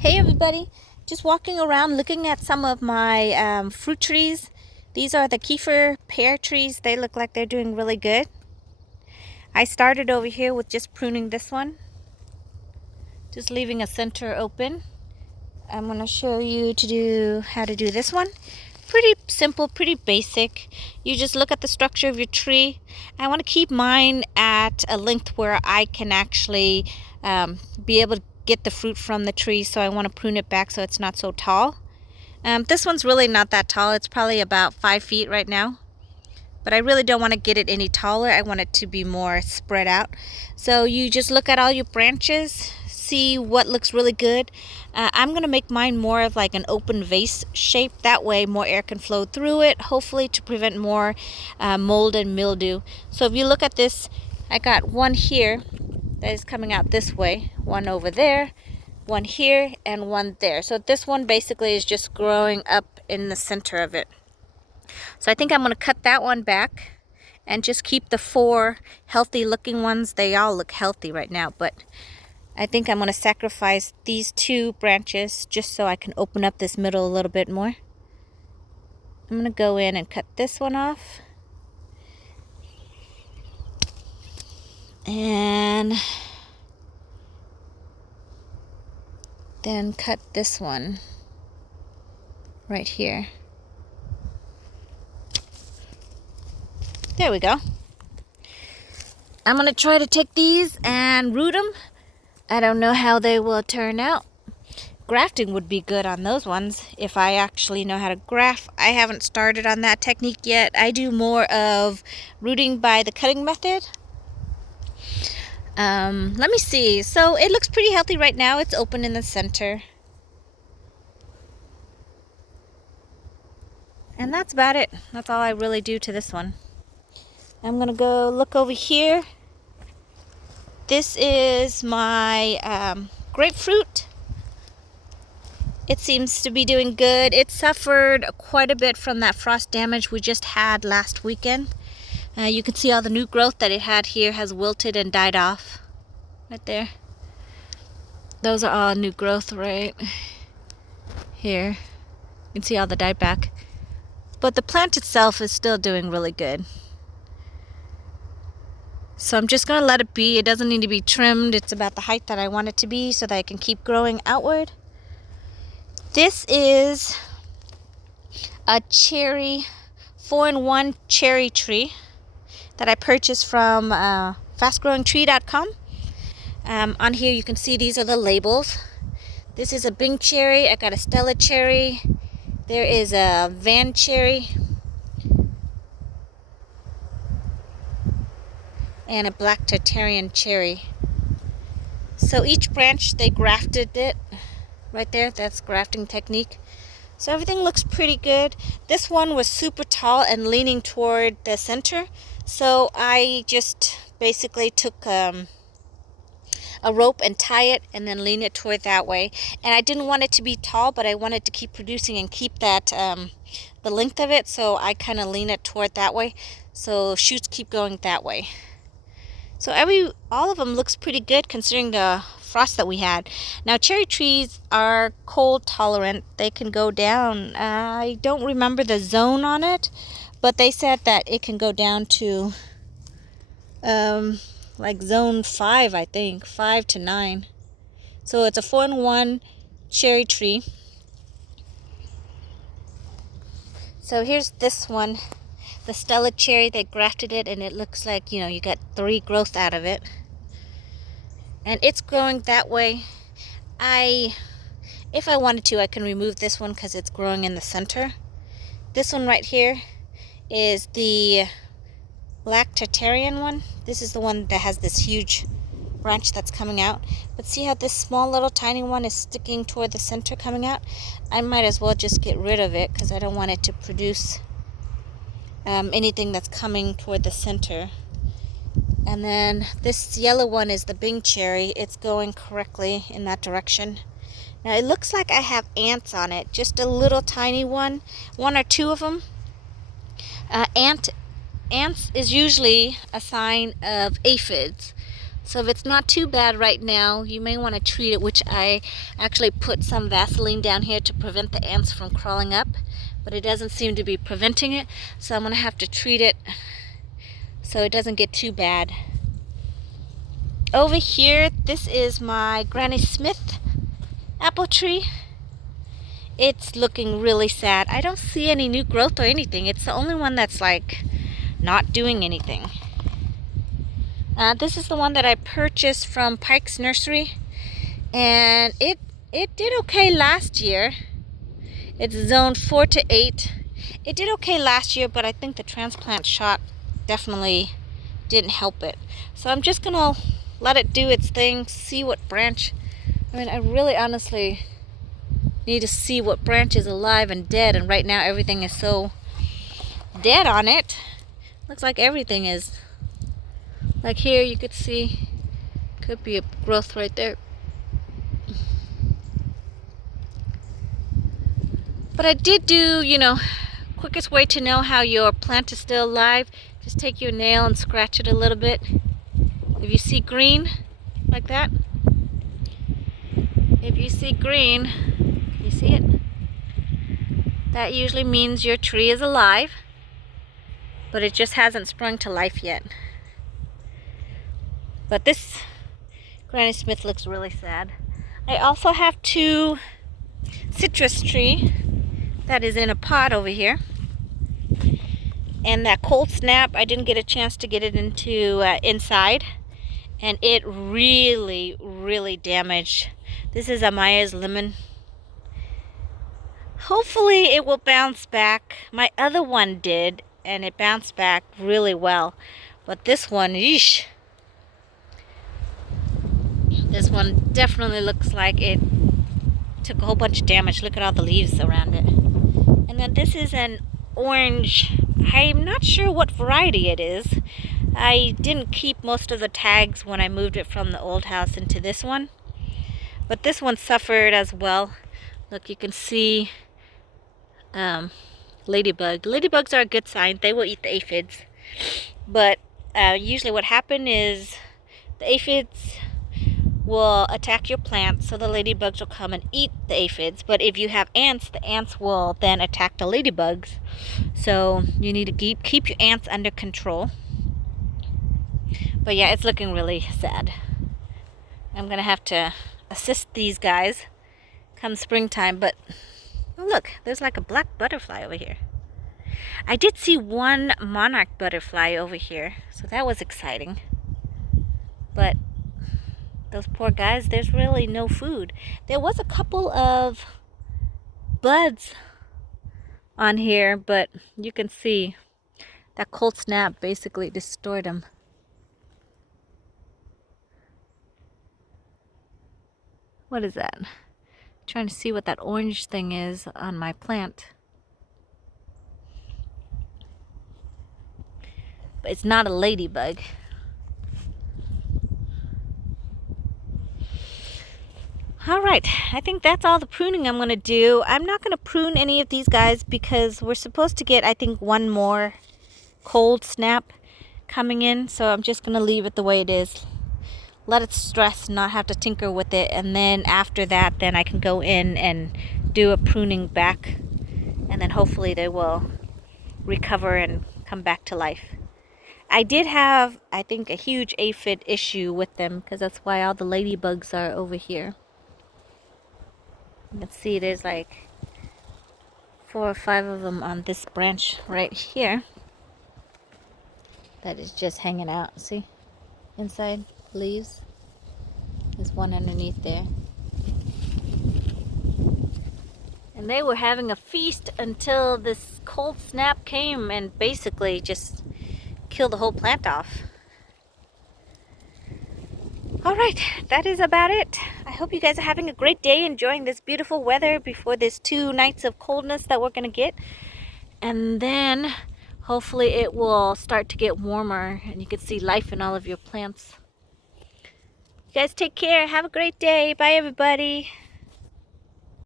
Hey everybody, just walking around looking at some of my fruit trees. These are the kefir pear trees. They look like they're doing really good. I started over here with just pruning this one, just leaving a center open. I'm going to show you how to do this one. Pretty simple, pretty basic. You just look at the structure of your tree. I want to keep mine at a length where I can actually be able to get the fruit from the tree, so I want to prune it back so it's not so tall. This one's really not that tall. It's probably about 5 feet right now, but I really don't want to get it any taller. I want it to be more spread out. So you just look at all your branches, see what looks really good. I'm going to make mine more of like an open vase shape. That way more air can flow through it, hopefully to prevent more mold and mildew. So if you look at this, I got one here that is coming out this way, one over there, one here, and one there. So this one basically is just growing up in the center of it. So I think I'm going to cut that one back and just keep the 4 healthy looking ones. They all look healthy right now, but I think I'm going to sacrifice these 2 branches just so I can open up this middle a little bit more. I'm going to go in and cut this one off. And then cut this one right here. There we go. I'm going to try to take these and root them. I don't know how they will turn out. Grafting would be good on those ones if I actually know how to graft. I haven't started on that technique yet. I do more of rooting by the cutting method. Let me see. So it looks pretty healthy right now. It's open in the center. And that's about it. That's all I really do to this one. I'm going to go look over here. This is my grapefruit. It seems to be doing good. It suffered quite a bit from that frost damage we just had last weekend. You can see all the new growth that it had here has wilted and died off. Right there. Those are all new growth right here. You can see all the died back. But the plant itself is still doing really good. So I'm just going to let it be. It doesn't need to be trimmed. It's about the height that I want it to be so that I can keep growing outward. This is a cherry, 4-in-1 cherry tree that I purchased from fastgrowingtree.com. On here you can see these are the labels. This is a Bing cherry. I got a Stella cherry. There is a Van cherry. And a black Tartarian cherry. So each branch they grafted it right there. That's grafting technique. So everything looks pretty good. This one was super tall and leaning toward the center. So I just basically took a rope and tie it and then lean it toward that way. And I didn't want it to be tall, but I wanted to keep producing and keep that the length of it. So I kind of lean it toward that way. So shoots keep going that way. So all of them looks pretty good considering the frost that we had. Now cherry trees are cold tolerant. They can go down. I don't remember the zone on it, but they said that it can go down to like zone 5, I think, 5 to 9. So it's a 4-in-1 cherry tree. So here's this one. The Stella cherry, they grafted it and it looks like, you got 3 growth out of it. And it's growing that way. If I wanted to, I can remove this one because it's growing in the center. This one right here is the black Tartarian one. This is the one that has this huge branch that's coming out. But see how this small little tiny one is sticking toward the center coming out? I might as well just get rid of it because I don't want it to produce anything that's coming toward the center. And then this yellow one is the Bing cherry. It's going correctly in that direction. Now it looks like I have ants on it, just a little tiny one or 2 of them. Ants is usually a sign of aphids. So if it's not too bad right now, you may want to treat it, which I actually put some Vaseline down here to prevent the ants from crawling up, but it doesn't seem to be preventing it. So I'm going to have to treat it so it doesn't get too bad. Over here, this is my Granny Smith apple tree. It's looking really sad. I don't see any new growth or anything. It's the only one that's like not doing anything. This is the one that I purchased from Pike's Nursery, and it did okay last year. It's zone 4 to 8. It did okay last year, but I think the transplant shot definitely didn't help it. So I'm just gonna let it do its thing, see what branch. I mean, I really honestly need to see what branch is alive and dead, and right now everything is so dead on it. Looks like everything is. Like here you could see, could be a growth right there. But I did do, quickest way to know how your plant is still alive, just take your nail and scratch it a little bit. If you see green, like that. If you see green, you see it? That usually means your tree is alive, but it just hasn't sprung to life yet. But this Granny Smith looks really sad. I also have 2 citrus tree that is in a pot over here. And that cold snap, I didn't get a chance to get it into inside. And it really, really damaged. This is Amaya's lemon. Hopefully it will bounce back. My other one did, and it bounced back really well. But this one, yeesh. This one definitely looks like it took a whole bunch of damage. Look at all the leaves around it. And then this is an orange. I'm not sure what variety it is. I didn't keep most of the tags when I moved it from the old house into this one. But this one suffered as well. Look, you can see ladybug. Ladybugs are a good sign. They will eat the aphids. But usually what happens is the aphids will attack your plant, so the ladybugs will come and eat the aphids. But if you have ants, the ants will then attack the ladybugs. So you need to keep your ants under control. But yeah, it's looking really sad. I'm gonna have to assist these guys come springtime. But oh, look, there's like a black butterfly over here. I did see one monarch butterfly over here, so that was exciting. But those poor guys, there's really no food. There was a couple of buds on here, but you can see that cold snap basically destroyed them. What is that? I'm trying to see what that orange thing is on my plant. But it's not a ladybug. All right, I think that's all the pruning I'm going to do. I'm not going to prune any of these guys because we're supposed to get, I think, one more cold snap coming in. So I'm just going to leave it the way it is. Let it stress, not have to tinker with it. And then after that, then I can go in and do a pruning back. And then hopefully they will recover and come back to life. I did have, I think, a huge aphid issue with them because that's why all the ladybugs are over here. You can see there's like 4 or 5 of them on this branch right here that is just hanging out. See? Inside leaves. There's one underneath there. And they were having a feast until this cold snap came and basically just killed the whole plant off. Alright, that is about it. I hope you guys are having a great day, enjoying this beautiful weather before this 2 nights of coldness that we're going to get. And then hopefully it will start to get warmer and you can see life in all of your plants. You guys take care. Have a great day. Bye, everybody.